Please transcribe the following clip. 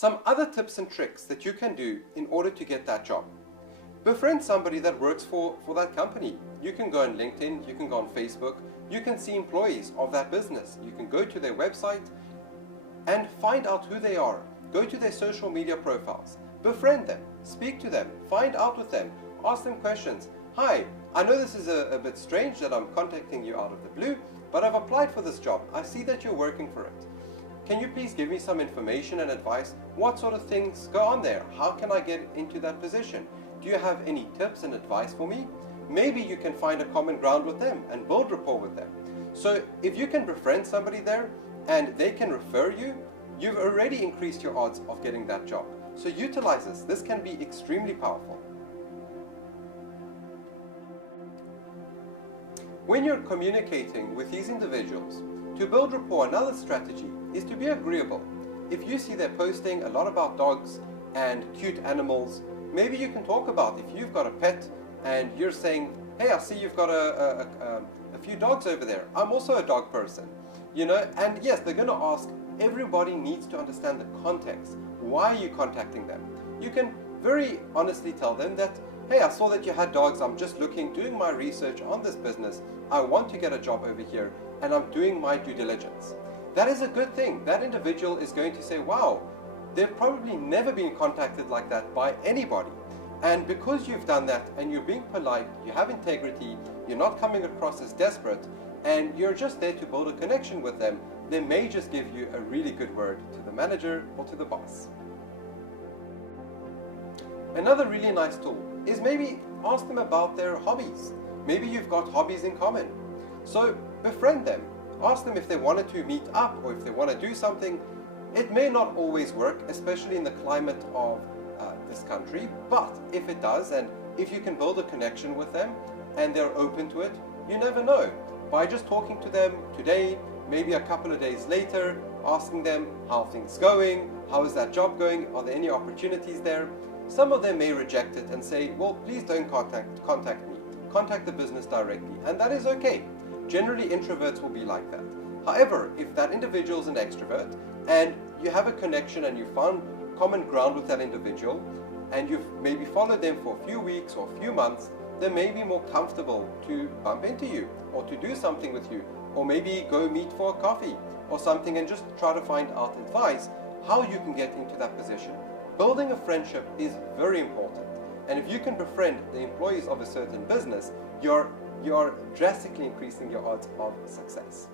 Some other tips and tricks that you can do in order to get that job. Befriend somebody that works for that company. You can go on LinkedIn, you can go on Facebook, you can see employees of that business. You can go to their website and find out who they are. Go to their social media profiles. Befriend them, speak to them, find out with them, ask them questions. Hi, I know this is a bit strange that I'm contacting you out of the blue, but I've applied for this job. I see that you're working for it. Can you please give me some information and advice? What sort of things go on there? How can I get into that position? Do you have any tips and advice for me? Maybe you can find a common ground with them and build rapport with them. So if you can befriend somebody there and they can refer you, you've already increased your odds of getting that job. So utilize this. This can be extremely powerful. When you're communicating with these individuals, to build rapport, another strategy is to be agreeable. If you see they're posting a lot about dogs and cute animals, maybe you can talk about if you've got a pet and you're saying, hey, I see you've got a few dogs over there. I'm also a dog person. You know, and yes, they're going to ask. Everybody needs to understand the context. Why are you contacting them? You can very honestly tell them that, hey, I saw that you had dogs. I'm just doing my research on this business. I want to get a job over here and I'm doing my due diligence. That is a good thing. That individual is going to say, wow, they've probably never been contacted like that by anybody. And because you've done that and you're being polite, you have integrity, you're not coming across as desperate, and you're just there to build a connection with them, they may just give you a really good word to the manager or to the boss. Another really nice tool is maybe ask them about their hobbies. Maybe you've got hobbies in common. So befriend them. Ask them if they wanted to meet up or if they want to do something. It may not always work, especially in the climate of this country, but if it does, and if you can build a connection with them and they're open to it, you never know. By just talking to them today, maybe a couple of days later, asking them how things going, how is that job going, are there any opportunities there? Some of them may reject it and say, well, please don't contact me. Contact the business directly, and that is okay. Generally, introverts will be like that. However, if that individual is an extrovert and you have a connection and you found common ground with that individual and you've maybe followed them for a few weeks or a few months, they may be more comfortable to bump into you or to do something with you, or maybe go meet for a coffee or something and just try to find out advice how you can get into that position. Building a friendship is very important, and if you can befriend the employees of a certain business, you're drastically increasing your odds of success.